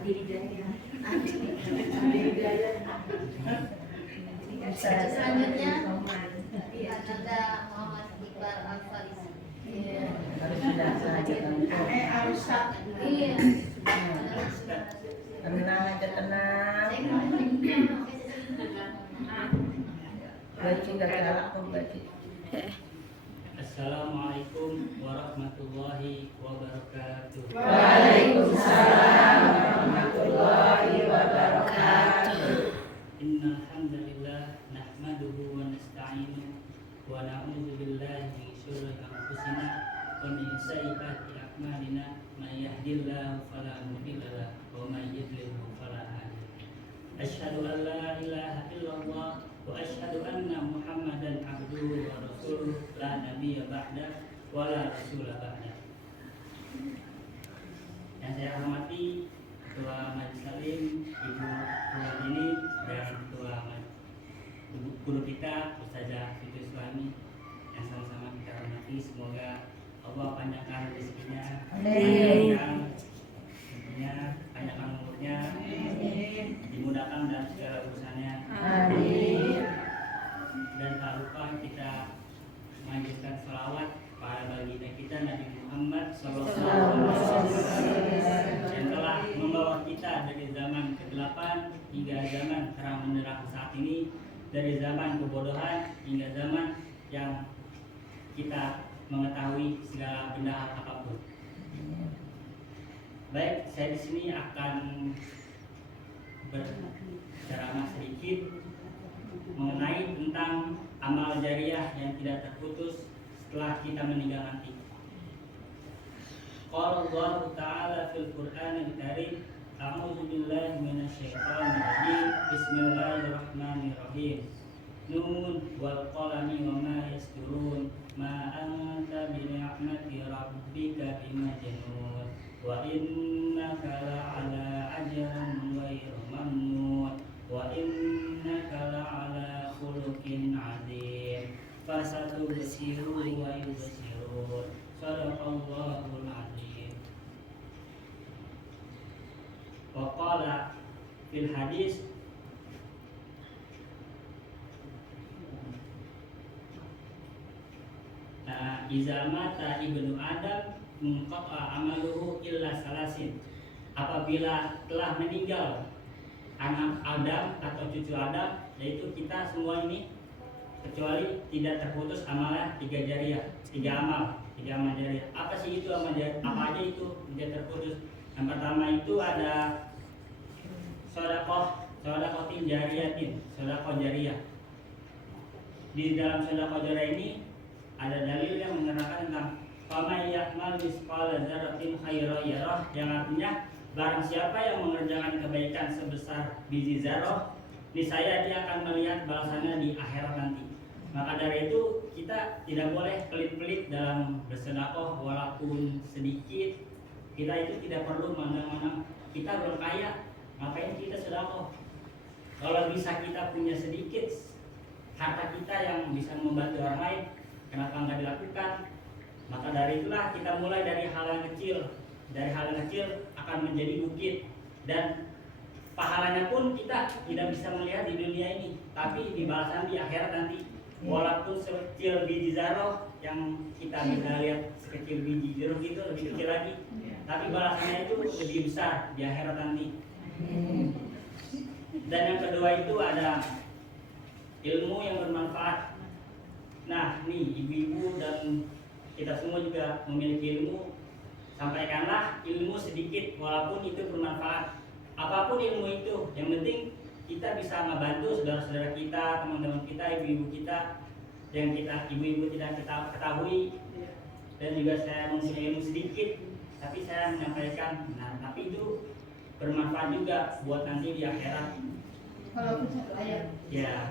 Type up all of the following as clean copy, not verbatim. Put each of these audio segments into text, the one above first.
Selanjutnya ada Muhammad Iqbal Al-Faris. Iya. Iya. Tenang aja, tenang. Baca gak galak tuh baca. Assalamualaikum warahmatullahi wabarakatuh. Waalaikumsalam warahmatullahi wabarakatuh. Innal hamdalillah nahmaduhu wa nasta'inuhu wa na'udzu billahi min syururi anfusina wa min sayyiati a'malina may yahdihillahu fala mudilla lahu wa may yudlilhu fala hadiya lahu. Asyhadu an la ilaha illallah wa asyhadu anna Muhammadan abduhu wa rasuluh la nabiyya ba'da wa la rasula ba'da. Yang saya hormati Ketua Majelis Taklim Ibu Ruwatini dan Ketua Guru kita Ustazah Siti Suami yang sama-sama kita hormati. Semoga Allah panjangkan rezekinya, tentunya panjangkan umurnya, dimudahkan dalam segala urusannya. Amin. Dan tak lupa kita mengajukan salawat pada baginda kita Nabi Muhammad SAW yang telah membawa kita dari zaman ke-8 hingga zaman terang benderang saat ini, dari zaman kebodohan hingga zaman yang kita mengetahui segala benda hal apapun. Baik, saya di sini akan berceramah sedikit mengenai tentang amal jariah yang tidak terputus setelah kita meninggal nanti. Qala Allah Ta'ala fil Qur'anil Karim, a'udzu billahi minasyaitonir rajim. Bismillahirrahmanirrahim. Nun wal qalami wa ma yasturun, ma anta bi ni'mati rabbika bimajnun, wa innaka la'ala ajrin ghairu mamnun, wa innaka la'ala khuluqin 'adzim, fasatubsiru wa yubsirun. Shadaqallahul 'adzim. Wa qala fil hadis iza mata ibnu Adam munqata amaluhu illa salasin. Apabila telah meninggal anak Adam atau cucu Adam, yaitu kita semua ini, kecuali tidak terputus amalan 3 jariah, 3 amal jariah. Apa sih itu amal jariah? Apa aja itu tidak terputus? Yang pertama itu ada sodakotin jariyatin, sodako jariah. Di dalam sodako jariah ini ada dalil yang menerangkan tentang faman ya'mal misqala dzarratin khairan yarah, yang artinya barang siapa yang mengerjakan kebaikan sebesar biji zarah, niscaya dia akan melihat balasannya di akhirat nanti. Maka dari itu kita tidak boleh pelit-pelit dalam bersedekah walaupun sedikit. Kita itu tidak perlu mandang-mandang kita belum kaya, ngapain kita sedekah. Kalau bisa kita punya sedikit harta kita yang bisa membantu orang lain, kenapa nggak dilakukan? Maka dari itulah kita mulai dari hal yang kecil. Dari hal yang kecil akan menjadi bukit, dan pahalanya pun kita tidak bisa melihat di dunia ini, tapi di balasan di akhirat nanti. Walaupun sekecil biji zarah yang kita bisa lihat sekecil biji jeruk itu lebih kecil lagi, tapi balasannya itu lebih besar di akhirat nanti. Dan yang kedua itu ada ilmu yang bermanfaat. Nah, nih ibu-ibu dan kita semua juga memiliki ilmu. Sampaikanlah ilmu sedikit walaupun itu bermanfaat. Apapun ilmu itu, yang penting kita bisa membantu saudara-saudara kita, teman-teman kita, ibu-ibu kita yang kita ibu-ibu tidak kita ketahui. Dan juga saya mempunyai ilmu sedikit, tapi saya menyampaikan. Nah, tapi itu bermanfaat juga buat nanti di akhirat. Walaupun satu ayat. Ya,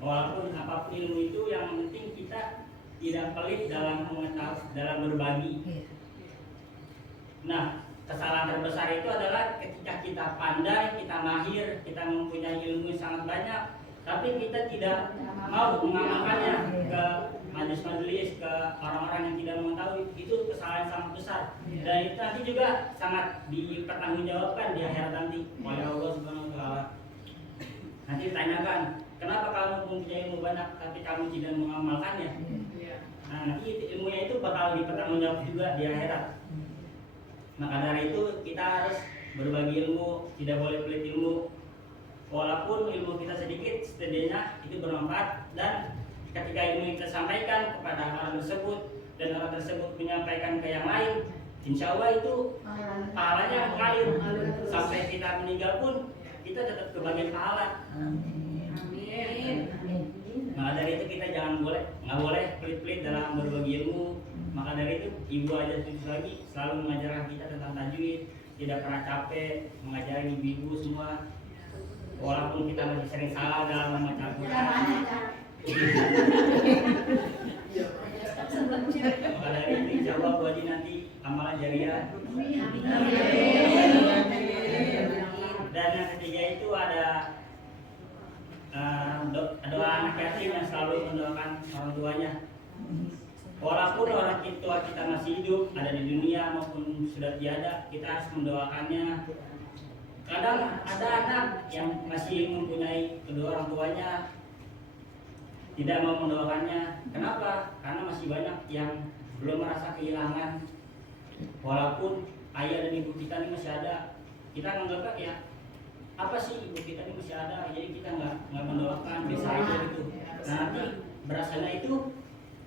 walaupun apapun ilmu itu, yang penting kita tidak pelit dalam mengetahui, dalam berbagi. Nah, kesalahan terbesar itu adalah ketika kita pandai, kita mahir, kita mempunyai ilmu yang sangat banyak, tapi kita tidak mau mengamalkannya ke majelis-majelis, ke orang-orang yang tidak mengetahui, itu kesalahan sangat besar. Dan itu nanti juga sangat dipertanggungjawabkan di akhirat nanti oleh Allah Subhanahu wa taala. Nanti ditanyakan, kenapa kamu mempunyai ilmu banyak tapi kamu tidak mengamalkannya? Nah, nanti ilmunya itu bakal dipertanggungjawab juga di akhirat. Maka dari itu kita harus berbagi ilmu, tidak boleh pelit ilmu. Walaupun ilmu kita sedikit, setidaknya itu bermanfaat, dan ketika ilmu yang kita sampaikan kepada orang tersebut dan orang tersebut menyampaikan ke yang lain, insya Allah itu pahalanya mengalir sampai kita meninggal pun kita tetap kebagian pahala. Amin. Maka dari itu kita nggak boleh pelit-pelit dalam berbagi ilmu. Maka dari itu ibu aja terus lagi selalu mengajarkan kita tentang tajwid, tidak pernah capek mengajari ibu-ibu semua. Walaupun kita masih sering salah dalam membaca Al-Quran. Maka dari itu insya Allah Bu Haji nanti amalan jariah. Dan yang ketiga itu ada doa anak yatim yang selalu mendoakan orang tuanya. Walaupun orang tua kita masih hidup, ada di dunia maupun sudah tiada, kita harus mendoakannya. Kadang ada anak yang masih mempunyai kedua orang tuanya tidak mau mendoakannya. Kenapa? Karena masih banyak yang belum merasa kehilangan. Walaupun ayah dan ibu kita ini masih ada, kita menganggap ya apa sih ibu kita ini masih ada, jadi kita nggak mendoakan, bisa aja gitu. Nah, nanti berasanya itu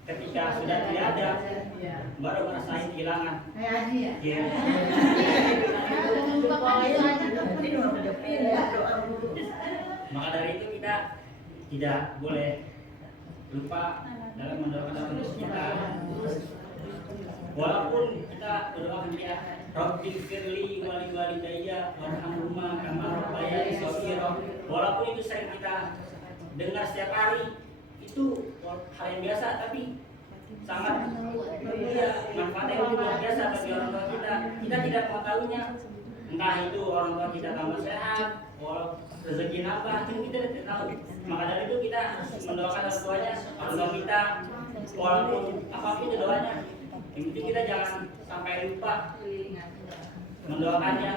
ketika sudah tidak ada, baru merasain kehilangan. Ya. Maka dari itu kita tidak boleh lupa dalam mendoakan orang tua kita. Walaupun kita berdoa dia, Rabbil firli wali walidayya warhamhuma kama rabbayani shaghira. Walaupun itu sering kita dengar setiap hari, itu hal yang biasa, tapi sangat manfaatnya itu luar biasa bagi orang tua kita. Kita tidak mengetahuinya, entah itu orang tua kita tambah sehat, rezeki apa, itu kita tidak tahu. Maka dari itu kita mendoakan orang tuanya, orang tua kita, walaupun apapun itu doanya, yang penting kita jangan sampai lupa mendoakannya.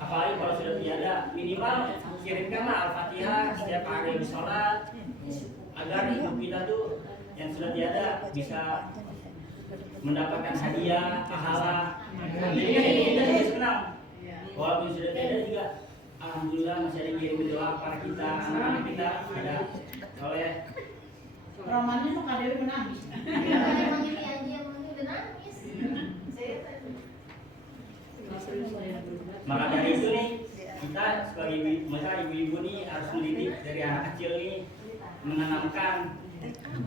Apalagi kalau sudah tiada, minimal kirimkanlah Al-Fatihah setiap hari di sholat, agar ibu kita tuh yang sudah tiada bisa mendapatkan hadiah, pahala. Jadi kan kita juga senang. Walaupun sudah tiada juga, alhamdulillah masih ada kirim doa para kita, anak-anak kita ada oleh Romannya tuh Kak Dewi menangis. Emang ini aja yang udah nangis. Maka dari itu nih kita sebagai ibu-ibu nih harus mendidik dari anak kecil nih, menanamkan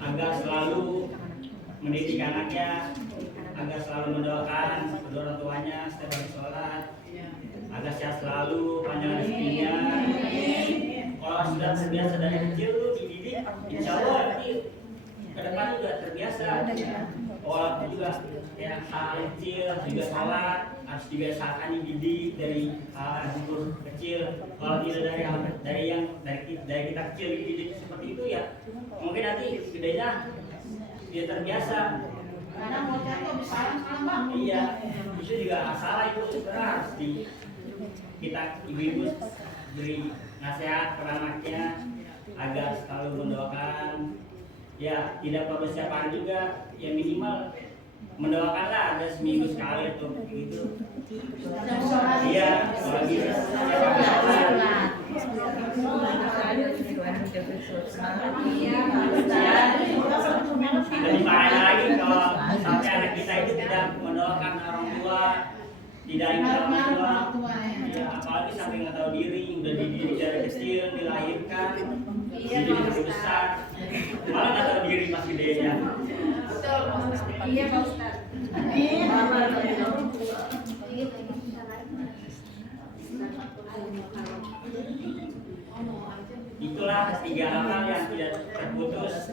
agar selalu mendidik anaknya, agar selalu mendoakan kedua orang tuanya setiap hari sholat, agar sehat selalu, panjang rezekinya. Kalau sudah terbiasa dari kecil tuh dididik, insya Allah nanti ke depan juga terbiasa. Walaupun juga ya hal kecil juga sholat harus dibiasakan, dididik dari hal umur kecil. Kalau tidak dari kita kecil dididik seperti itu ya mungkin nanti gedenya dia terbiasa. Kadang mau jatuh bisa salah. Iya, itu juga salah, itu sebenarnya harus kita ibu-ibu beri nasihat kepada anaknya agar selalu mendoakan. Ya tidak perlu setiap hari juga, ya minimal mendoakanlah ada seminggu sekali atau begitu. Iya, kalau bisa setiap hari sholat. Lebih parahnya lagi kalau sampai anak kita itu tidak mendoakan orang tua, tidak ingat orang tua, ya, apalagi sampai nggak tahu diri, udah dididik dari kecil, dilahirkan, dididik besar, malah nggak tahu diri pas gedenya. Betul, iya Pak Ustadz. Itulah 3 amal yang tidak terputus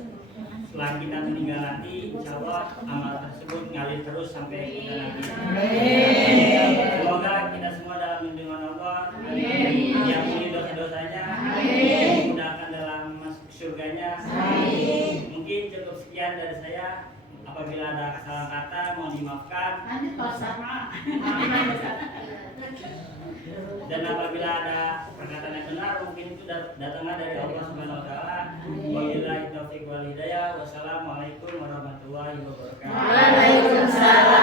setelah kita meninggal nanti. Insya Allah amal tersebut ngalir terus sampai kita nanti. Semoga kita semua dalam lindungan Allah, diampuni dosa-dosanya, dimudahkan dalam Apabila ada kesalahan kata mohon dimaafkan. Lanjut Pak Ustaz. Dan apabila ada perkataan yang benar mungkin itu datangnya dari Allah Subhanahu wa taala. Wabillahi taufiq wal hidayah. Wassalamualaikum warahmatullahi wabarakatuh. Waalaikumsalam